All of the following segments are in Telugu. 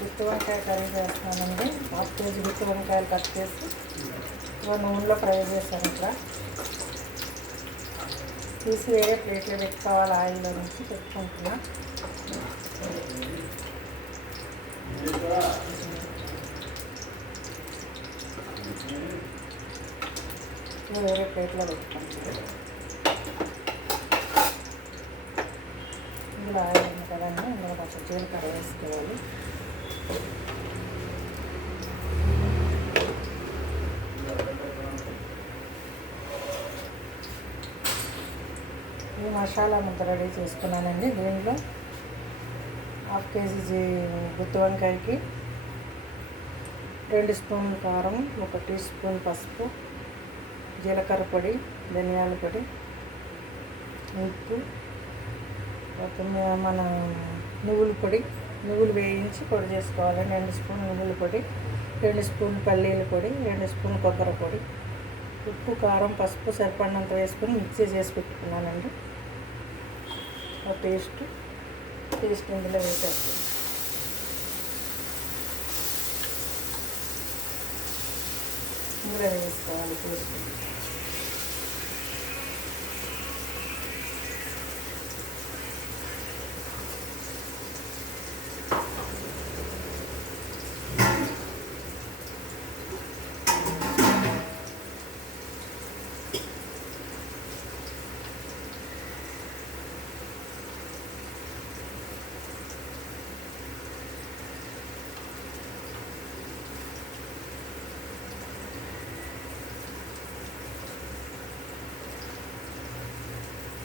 గుత్తి వంకాయ కర్రీ చేస్తున్నానండి. 1/2 కేజీ గుత్తి వంకాయలు కట్ చేసి నూనెలో ఫ్రై చేశాను. ఇట్లా తీసి వేరే ప్లేట్లో పెట్టుకోవాలి. ఆయిల్లో నుంచి పెట్టుకుంటున్నా. వేరే ప్లేట్లో పెట్టుకుంటున్నాను. ఇందులో ఆయిల్ ఉంది కదండి, ఇందులో కొంచెం జీలకర్ర వేసుకోవాలి. ఈ మసాలా ముద్ద రెడీ చేసుకున్నానండి. దీంట్లో 1/2 కేజీ గుత్తి వంకాయకి 2 స్పూన్లు కారం, 1 టీ స్పూన్ పసుపు, జీలకర్ర పొడి, ధనియాల పొడి, ఉప్పు, మన నువ్వుల పొడి, నువ్వులు వేయించి పొడి చేసుకోవాలి. 2 స్పూన్ నువ్వుల పొడి, 2 స్పూన్ పల్లీల పొడి, 2 స్పూన్ కొబ్బరి పొడి, ఉప్పు, కారం, పసుపు సరిపడినంత వేసుకొని మిక్సీ చేసి పెట్టుకున్నానండి. ఆ పేస్ట్ ఇందులో వేసేస్తాను. ఇందులో వేసుకోవాలి పేస్ట్.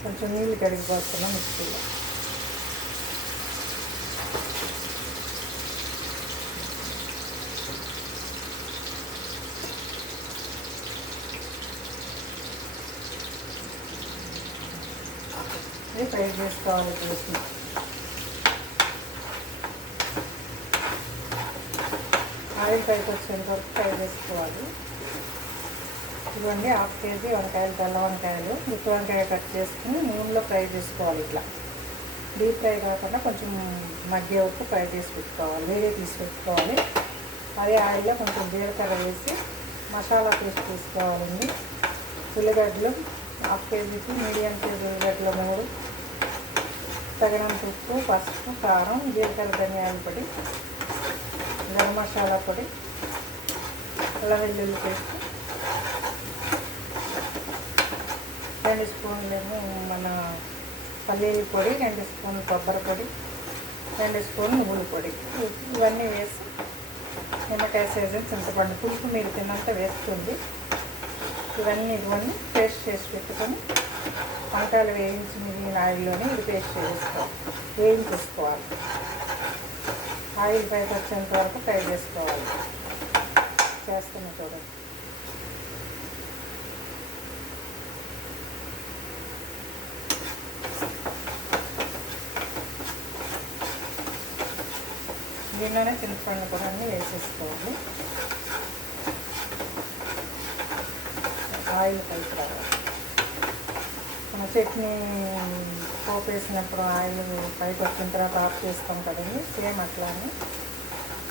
కొంచెం నీళ్ళు కడిగిపోతున్నాం మిక్సీలో. ఇది ఫ్రై చేసుకోవాలి. చేసి ఆయిల్ పైకి వచ్చేంత వరకు ఫ్రై చేసుకోవాలి. ఇవ్వండి 1/2 కేజీ వంకాయలు, తెల్ల వంకాయలు, గుత్తి వంకాయ కట్ చేసుకుని నూనెలో ఫ్రై చేసుకోవాలి. ఇట్లా డీప్ ఫ్రై కాకుండా కొంచెం మగ్గే వరకు ఫ్రై చేసి పెట్టుకోవాలి. వేరే తీసి పెట్టుకోవాలి. అదే ఆయిల్లో కొంచెం జీలకర్ర వేసి మసాలా పేస్ట్ తీసుకోవాలండి. ఉల్లిగడ్డలు 1/2 కేజీకి మీడియం సైజ్ ఉల్లిగడ్డలు 3, తగినంత ఉప్పు, పసుపు, కారం, జీలకర్ర, ధనియాల పొడి, గరం మసాలా పొడి, అల్లం వెల్లుల్లి పేస్ట్, 2 స్పూన్లేమో మన పల్లీల పొడి, 2 స్పూన్లు కొబ్బరి పొడి, 2 స్పూన్లు నువ్వుల పొడి. ఇవన్నీ వేసి నిమ్మకాయ సైజు చింతపండు పులుపు మీరు తిన్నంత వేస్తుంది. ఇవన్నీ పేస్ట్ చేసి పెట్టుకొని వంకాయలు వేయించి మిగిలిన ఆయిల్లోనే ఇది పేస్ట్ వేయించేసుకోవాలి. ఆయిల్ పైకి వచ్చేంత వరకు ఫ్రై చేసుకోవాలి. చేస్తున్నా చూడండి. దీనిలోనే చింతపండు కూడా అన్నీ వేసేసుకోవాలి. ఆయిల్ పైకి రావాలి. మన చట్నీ పోపు వేసినప్పుడు ఆయిల్ పైకి వచ్చిన తర్వాత ఆఫ్ చేస్తాం కదండి, సేమ్ అట్లానే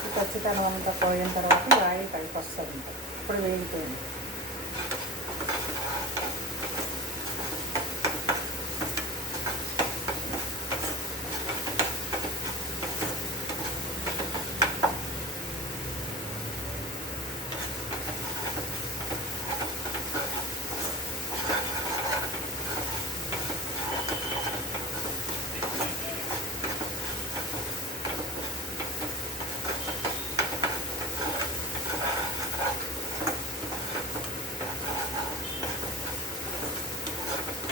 ఈ పచ్చితనం అంతా పోయిన తర్వాత ఆయిల్ పైకి వస్తుంది. ఇప్పుడు వేగిపోయింది.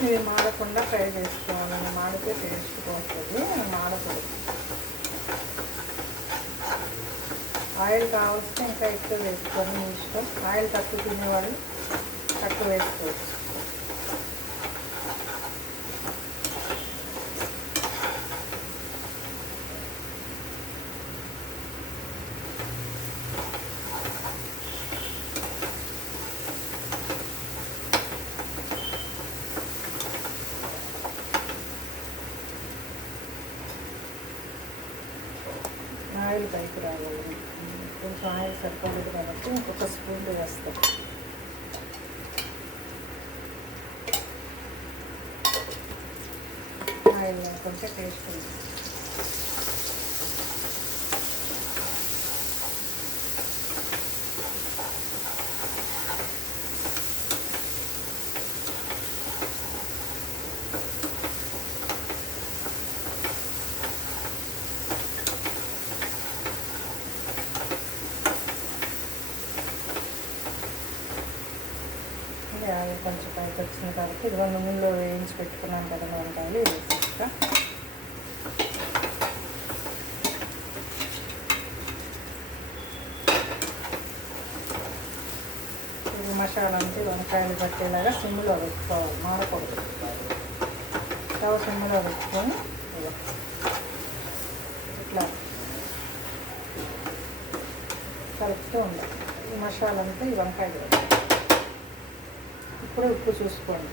ఇది మాడకుండా ఫ్రై చేసుకోవాలండి. మాడితే టేస్ట్ వస్తుంది, మాడకూడదు. ఆయిల్ కావాల్సి ఇంకా ఎక్కువ వేసుకొని మీ ఇష్టం. ఆయిల్ తక్కువ తినేవాళ్ళు తక్కువ వేసుకోవచ్చు. ఆయిల్ పైకి రావాలి. కొంచెం ఆయిల్ సరిపోలేదు కాబట్టి ఇంకొక స్పూన్ వేస్తాం. ఆయిల్ లేకుంటే టేస్ట్ ఉంది. ఆయిల్ కొంచెం పైకి వచ్చింది కాబట్టి ఇదిగో నూనెలో వేయించి పెట్టుకున్నాం కదా వంకాయలు వేసేస్తా. ఇది మసాలా అంటే వంకాయలు పట్టేలాగా సిమ్లో పెట్టుకోవాలి, మాడకూడదు. స్టవ్ సిమ్లో పెట్టుకొని ఇట్లా కలుపుతూ ఉండాలి. ఈ మసాలా అంతా ఈ వంకాయలు ఇప్పుడు ఉప్పు చూసుకోండి.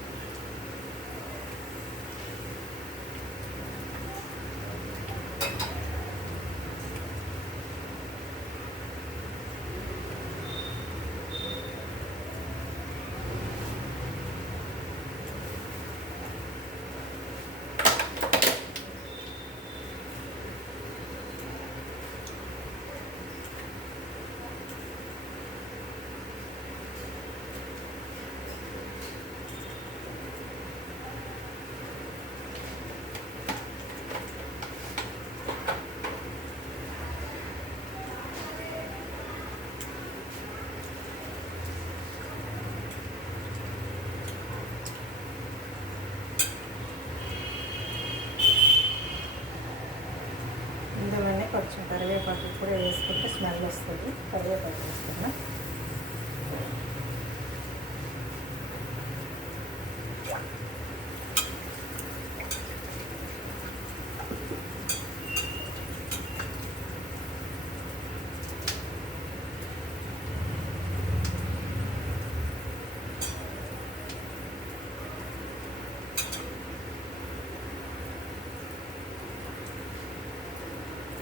కొంచెం కరివేపాకు ఇప్పుడే వేసుకుంటే స్మెల్ వస్తుంది. కరివేపాకు వేసుకున్నా.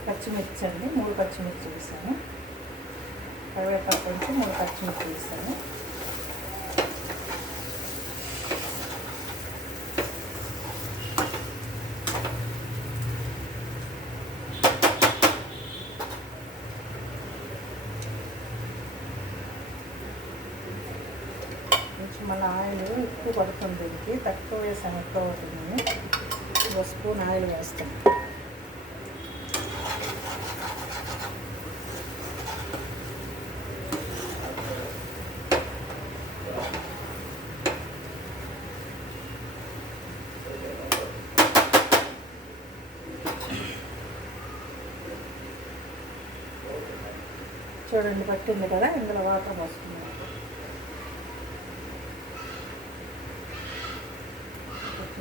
పచ్చిమిర్చి అండి, 3 పచ్చిమిర్చి వేసాను. కరివేపాకు కొంచెం 3 పచ్చిమిర్చి వేసాను. కొంచెం మళ్ళీ ఆయిల్ ఎక్కువ పడుతుంది, దీనికి తక్కువ వేసాను, ఎక్కువ అవుతుంది. 1 స్పూన్ ఆయిల్ వేస్తాను. చూడండి పట్టింది కదా, ఇందులో వాటర్ పోస్తుంది.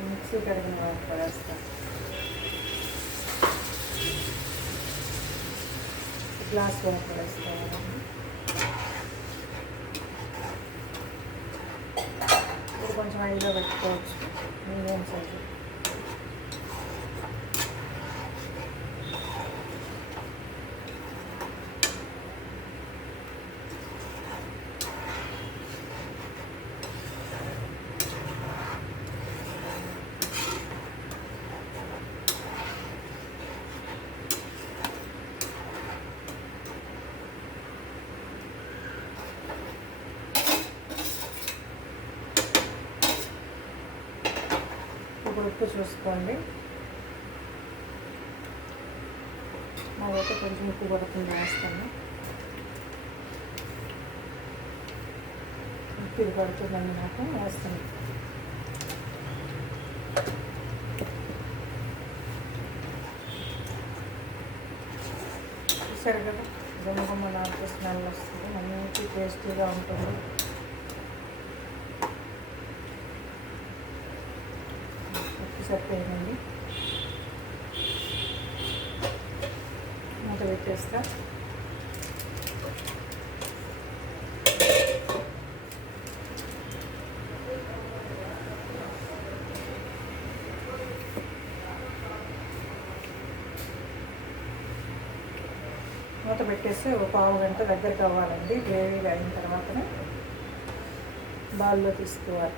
మిక్సీ కడిగిన వాటర్ వేస్తాను. గ్లాస్ వాటర్ వేస్తాను. ఇప్పుడు కొంచెం ఐదులో పెట్టుకోవచ్చు, మీడియం సైజు. ఇప్పుడు ఉప్పు చూసుకోండి. నాకైతే కొంచెం ఉప్పు పడుతుంది, వేస్తాను. ఉప్పు ఇది పడుతుందండి, నాకు వేస్తాను. చూసారు కదా, గుమ్మగుమ్మ నాకు స్మెల్ వస్తుంది, మంచి టేస్టీగా ఉంటుంది. సరిపోయిందండి, మూత పెట్టేస్తా. మూత పెట్టేసి ఒక పావు గంట దగ్గరికి అవ్వాలండి. గ్రేవీగా అయిన తర్వాతనే బాల్లో తీసుకోవాలి.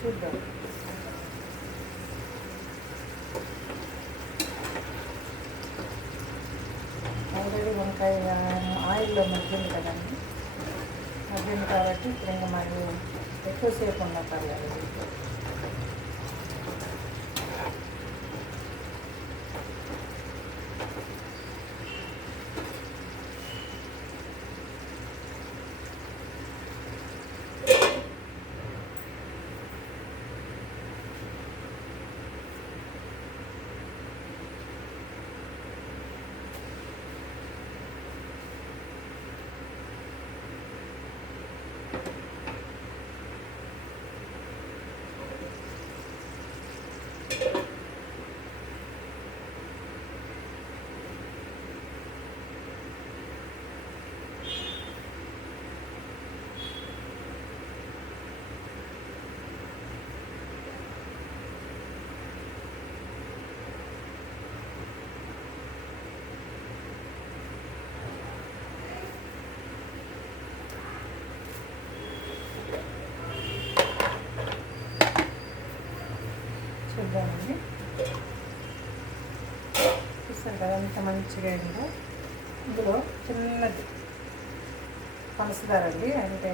చూద్దాం. ఆల్రెడీ వంకాయ ఆయిల్లో మగ్గింది కదండి, మగ్గింది కాబట్టి ఇప్పుడు ఇంకా మరి ఎక్కువసేపు ఉన్న పర్లేదు. చూద్దామండి. చూసారు కదా ఎంత మంచిగా అయిందో. ఇందులో చిన్నది పంచదార అండి, అంటే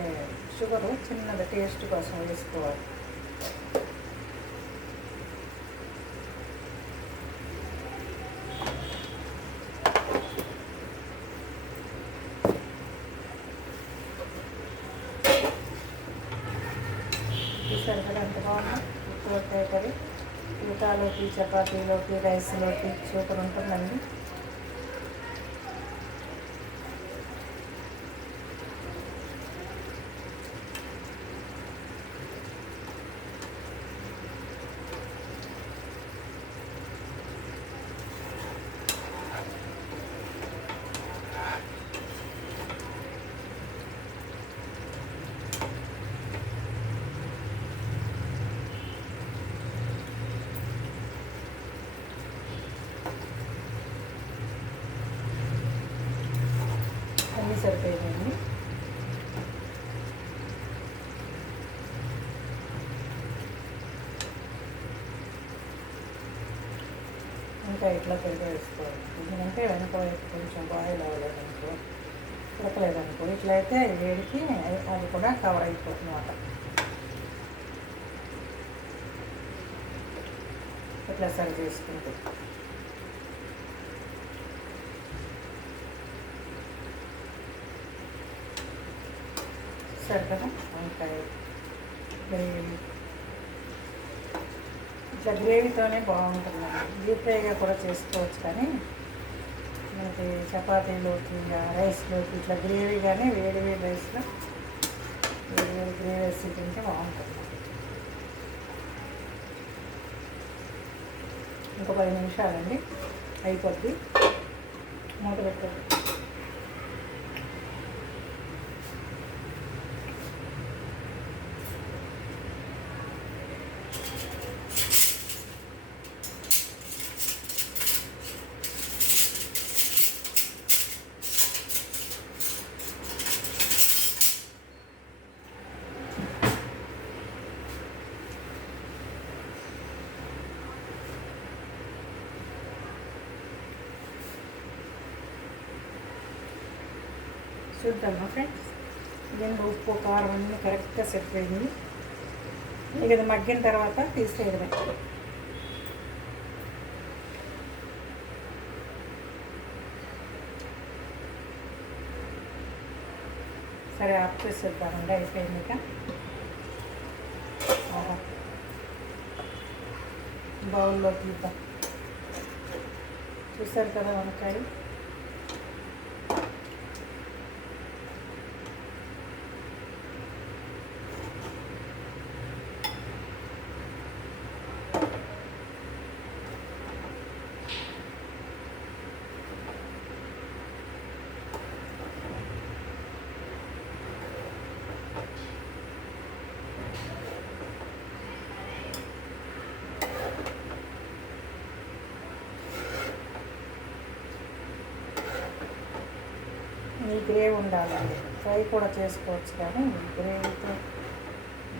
షుగరు చిన్నది టేస్ట్ కోసం వేసుకోవాలి. చూసారు కదా ఎంత బాగుందో ఉత్తరకాయ కర్రీ. పూటాలోకి, చపాతీలోకి, రైస్లోకి సూపర్ ఉంటుందండి. అన్నీ సరిపోయిందండి. ఇంకా ఇట్లా పెరుగు వేసుకోవాలి. ఎందుకంటే వెనక వైపు కొంచెం బాయిల్ అవ్వలేదనుకో, ఉడకలేదనుకో, ఇట్లయితే వేడికి అది కూడా కవర్ అయిపోతుంది అన్నమాట. ఇట్లా సర్వ్ చేసుకుంటూ సరే కదా వంకాయ గ్రేవీ. ఇట్లా గ్రేవీతోనే బాగుంటుందండి. డీప్ ఫ్రైగా కూడా చేసుకోవచ్చు, కానీ మనకి చపాతీలోకి, రైస్లోకి ఇట్లా గ్రేవీ కానీ వేడి వేడి రైస్లో వేడి వేడి గ్రేవీ వేసి తింటే బాగుంటుంది. ఇంకో 10 నిమిషాలండి అయిపోద్ది. మూత పెట్టాలి. చూద్దామా ఫ్రెండ్స్, దీనికి ఉప్పు కారం అన్నీ కరెక్ట్గా సెట్ అయింది. ఇక ఇది మగ్గిన తర్వాత తీసేయడమే. సరే ఆఫ్ చేసేద్దామండి, అయిపోయింది. ఇక బౌల్లో తీద్దాం. చూసారు కదా వంకాయ. ఈ గ్రేవీ ఉండాలండి, ఫ్రై కూడా చేసుకోవచ్చు కానీ గ్రేవీతో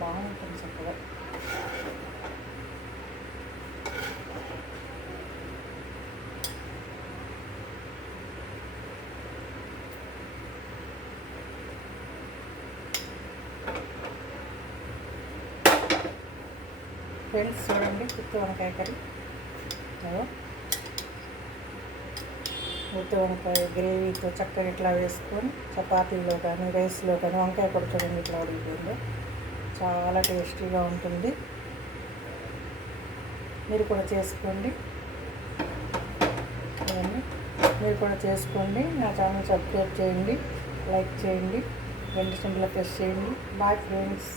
బాగుంటుంది చక్కగా. ఫ్రెండ్స్ చూడండి, గుత్తి వంకాయ కర్రీ. గుత్తి వంకాయ గ్రేవీతో చక్కగా ఇట్లా వేసుకొని చపాతీలో కానీ రైస్లో కానీ వంకాయ కూడా చూడండి ఇట్లా ఉడికిపోయింది. చాలా టేస్టీగా ఉంటుంది. మీరు కూడా చేసుకోండి. మీరు కూడా చేసుకోండి. నా ఛానల్ సబ్స్క్రైబ్ చేయండి, లైక్ చేయండి, గంట సింబల్ ప్రెస్ చేయండి. Bye friends.